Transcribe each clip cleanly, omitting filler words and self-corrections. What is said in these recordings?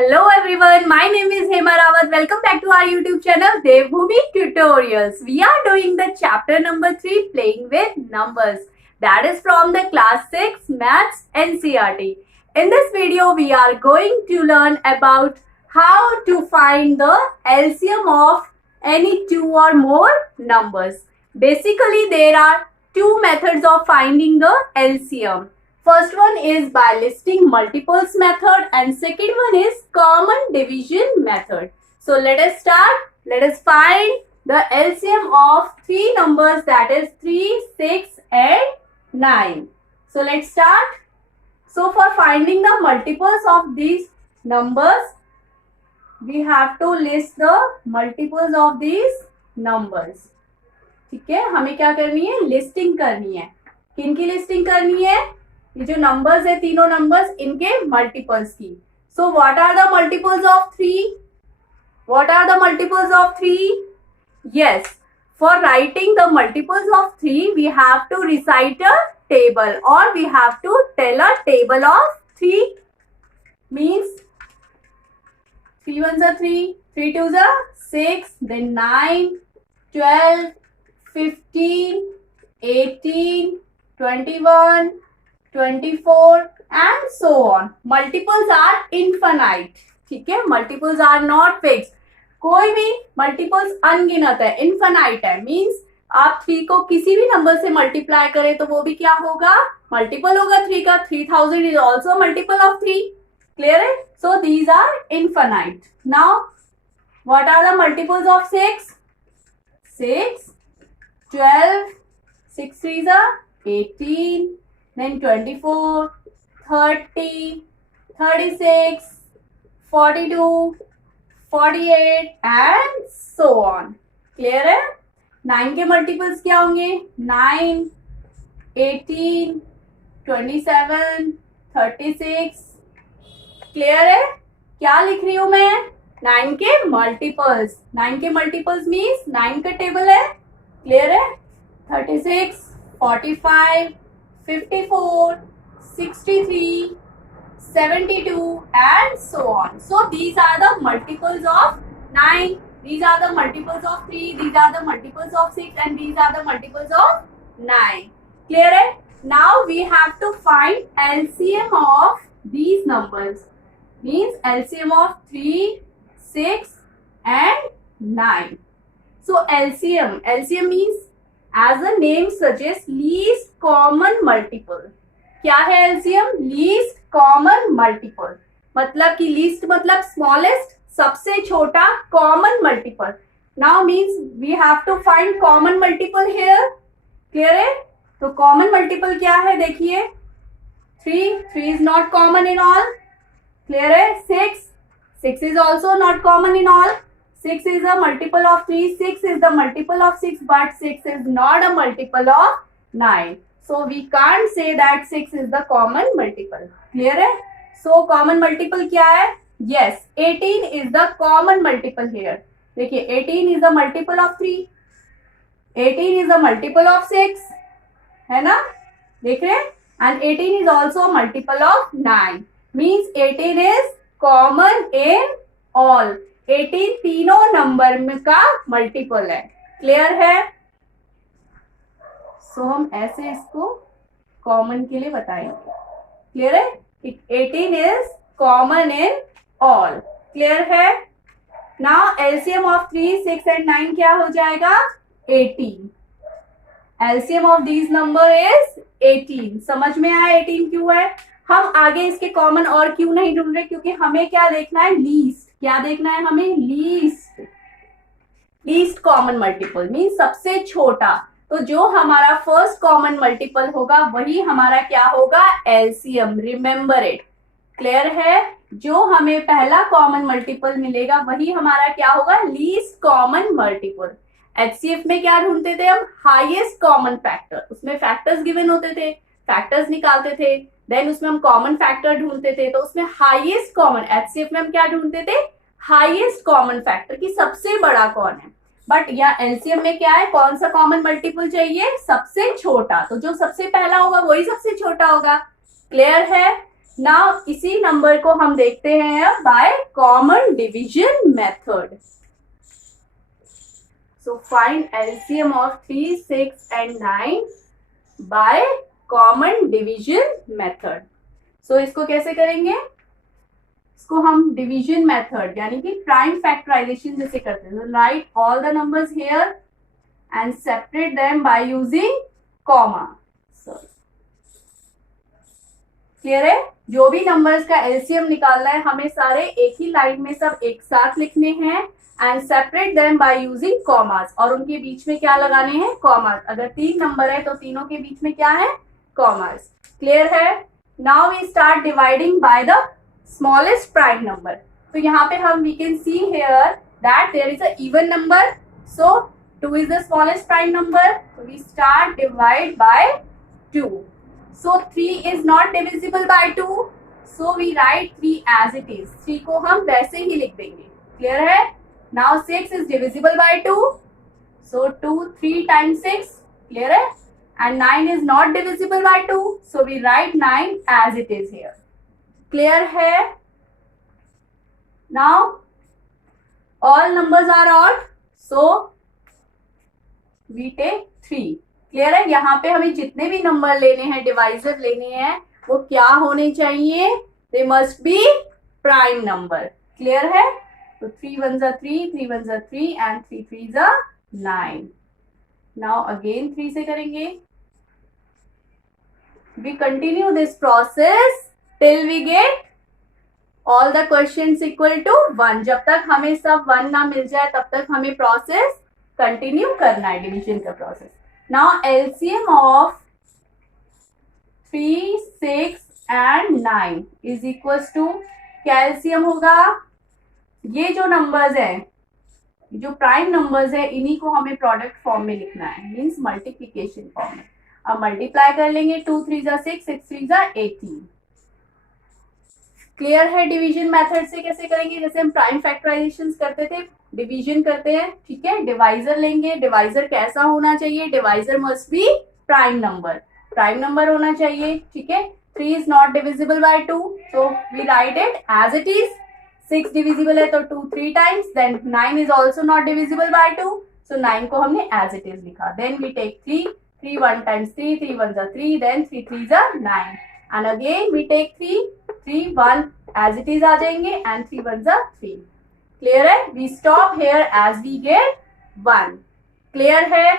Hello everyone, my name is Hema Rawat. Welcome back to our YouTube channel Devbhumi Tutorials. We are doing the chapter number 3 playing with numbers. That is from the class 6 Maths NCERT. In this video we are going to learn about how to find the LCM of any two or more numbers. Basically there are two methods of finding the LCM. First one is by listing multiples method and second one is common division method. So let us start. Let us find the LCM of three numbers, that is 3, 6 and 9. So let's start. So for finding the multiples of these numbers, we have to list the multiples of these numbers. ठीक है, हमें क्या करनी है? Listing करनी है. किन की लिस्टिंग करनी है? ये जो नंबर्स है, तीनों नंबर्स, इनके मल्टीपल्स की. So what are the multiples of 3? What are the multiples of 3? Yes, for writing the multiples of 3 we have to recite a table और we have to tell a table of 3. Means 3 1s are 3, 3 2s are 6, then 9, 12, 15, 18, 21, 24 and so on. Multiples are infinite. ठीक है, multiples are not fixed. कोई भी multiples अनगिनत है, infinite है. Means आप 3 को किसी भी नंबर से मल्टीप्लाई करें तो वो भी क्या होगा? मल्टीपल होगा 3 का. 3000 is also multiple of 3. Clear है? So these are infinite. Now what are the multiples of 6? 6, 12, 6 3s are 18, then 24, 30, 36, 42, 48 and so on. Clear है? 9 के मल्टीपल्स क्या होंगे? 9, 18, 27, 36. क्लियर है? क्या लिख रही हूं मैं? 9 के मल्टीपल्स. 9 के मल्टीपल्स मीन्स 9 का टेबल है. क्लियर है? 36, 45, 54, 63, 72 and so on. So these are the multiples of 9. These are the multiples of 3. These are the multiples of 6 and these are the multiples of 9. Clear है? Now we have to find LCM of these numbers. Means LCM of 3, 6 and 9. So LCM means as the name suggests least common multiple. क्या है LCM? Least common multiple. मतलब कि least मतलब smallest, सबसे छोटा, common multiple. Now means we have to find common multiple here. Clear है? तो common multiple क्या है? देखिए 3 is not common in all. Clear है? 6 is also not common in all. 6 is a multiple of 3, 6 is the multiple of 6, but 6 is not a multiple of 9. So we can't say that 6 is the common multiple. Clear है? So common multiple क्या है? Yes, 18 is the common multiple here. देखिए 18 is the multiple of 3, 18 is the multiple of 6, है ना? देख रहे हैं? And 18 is also a multiple of 9. Means 18 is common in all. 18 तीनों नंबर में का मल्टीपल है. क्लियर है? सो हम ऐसे इसको कॉमन के लिए बताएंगे. क्लियर है? 18 is common in all. Clear है? नाउ एलसीएम ऑफ 3, 6 एंड 9 क्या हो जाएगा? 18. LCM of these number is 18. समझ में आया 18 क्यों है? हम आगे इसके कॉमन और क्यों नहीं ढूंढ रहे? क्योंकि हमें क्या देखना है? लीस्ट. क्या देखना है हमें? लीस्ट कॉमन मल्टीपल मीन सबसे छोटा. तो जो हमारा फर्स्ट कॉमन मल्टीपल होगा वही हमारा क्या होगा? एलसीएम. Remember it. क्लियर है? जो हमें पहला कॉमन मल्टीपल मिलेगा वही हमारा क्या होगा? Least common multiple. एचसीएफ में क्या ढूंढते थे हम? Highest common factor. उसमें फैक्टर्स गिवन होते थे, फैक्टर्स निकालते थे, देन उसमें हम कॉमन फैक्टर ढूंढते थे. तो उसमें हाईएस्ट कॉमन, एचसीएफ में हम क्या ढूंढते थे? हाईएस्ट कॉमन फैक्टर की सबसे बड़ा कौन है. बट यहाँ एलसीएम में क्या है? कौन सा कॉमन मल्टीपल चाहिए? सबसे छोटा. तो जो सबसे पहला होगा वही सबसे छोटा होगा. क्लियर है? नाउ इसी नंबर को हम देखते हैं अब by common division method. So find LCM of 3, 6 and 9 by common division method. So इसको कैसे करेंगे? इसको हम डिवीजन मेथड यानी कि प्राइम फैक्टराइजेशन जैसे करते हैं. So write all the numbers here and separate them by using comma. So clear है? जो भी नंबर्स का एलसीएम निकालना है हमें सारे एक ही लाइन में सब एक साथ लिखने हैं and separate them by using commas. और उनके बीच में क्या लगाने हैं? कॉमास. अगर 3 नंबर है तो तीनों के बीच में क्या है? कॉमास. क्लियर है? Now we start dividing by the smallest prime number. तो यहाँ पे हम we can see here that there is a even number, so 2 is the smallest prime number. So we start divide by 2. So 3 is not divisible by 2. So we write 3 as it is. 3 को हम वैसे ही लिख देंगे. Clear है? Now 6 is divisible by 2. So 2 3 times 6. Clear है? And 9 is not divisible by 2. So we write 9 as it is here. Clear है? Now all numbers are odd. So we take 3. Clear है? यहाँ पे हमें जितने भी नंबर लेने हैं, डिवाइजर लेने हैं, वो क्या होने चाहिए? They must be prime number. Clear है? तो 3 1s are 3, 3 1s are 3 and 3 3s are 9. Now again 3 से करेंगे. We continue this process till we get all the questions equal to 1. जब तक हमें सब 1 ना मिल जाए तब तक हमें प्रोसेस कंटिन्यू करना है, डिवीजन का process. Now LCM of 3, 6 and 9 is equal to क्या एलसीएम होगा? ये जो नंबर्स हैं, जो प्राइम नंबर्स है, इन्हीं को हमें प्रोडक्ट फॉर्म में लिखना है, मींस मल्टीप्लिकेशन फॉर्म में. अब मल्टीप्लाई कर लेंगे. 2 3s are 6, 6 3s are 18. Clear है? डिवीजन मेथड से कैसे करेंगे? जैसे हम प्राइम फैक्टराइजेशन करते थे, डिवीजन करते हैं. ठीक है? डिवाइजर लेंगे. डिवाइजर कैसा होना चाहिए? Divisor must be prime number. Prime number होना चाहिए. ठीक है? 3 is not divisible by 2, so we write it as it is. 6 divisible है तो 2 3 times. Then 9 is also not divisible by 2, so 9 को हमने as it is लिखा. Then we take 3, 3 1 times 3, 3 1s are 3, then 3 3s are 9. And again we take 3, 3 1 as it is आ जाएंगे and 3 1s are 3. Clear है? We stop here as we get 1. Clear है?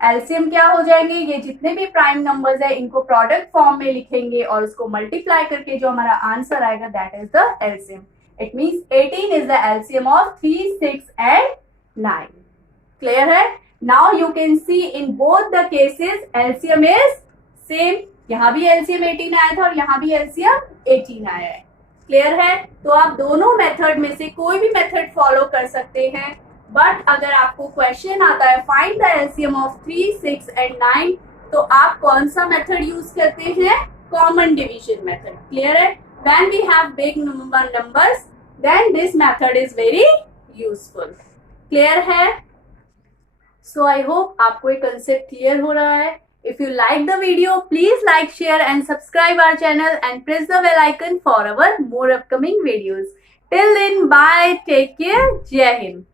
LCM क्या हो जाएंगे? ये जितने भी प्राइम नंबर्स है इनको प्रोडक्ट फॉर्म में लिखेंगे और उसको मल्टीप्लाई करके जो हमारा आंसर आएगा that is the LCM. It means 18 is the LCM of 3, 6 and 9. Clear है? Now you can see in both the cases LCM is same. यहाँ भी एलसीएम 18 आया था और यहाँ भी एलसीएम 18 आया है. क्लियर है? तो आप दोनों मेथड में से कोई भी मेथड फॉलो कर सकते हैं. बट अगर आपको क्वेश्चन आता है find the LCM of 3, 6 and 9, तो आप कौन सा मेथड यूज करते हैं? Common division method. क्लियर है? When we have big numbers then this method is very useful. Clear है? सो आई होप आपको ये कंसेप्ट क्लियर हो रहा है. If you like the video, please like, share and subscribe our channel and press the bell icon for our more upcoming videos. Till then, bye, take care, Jai Hind.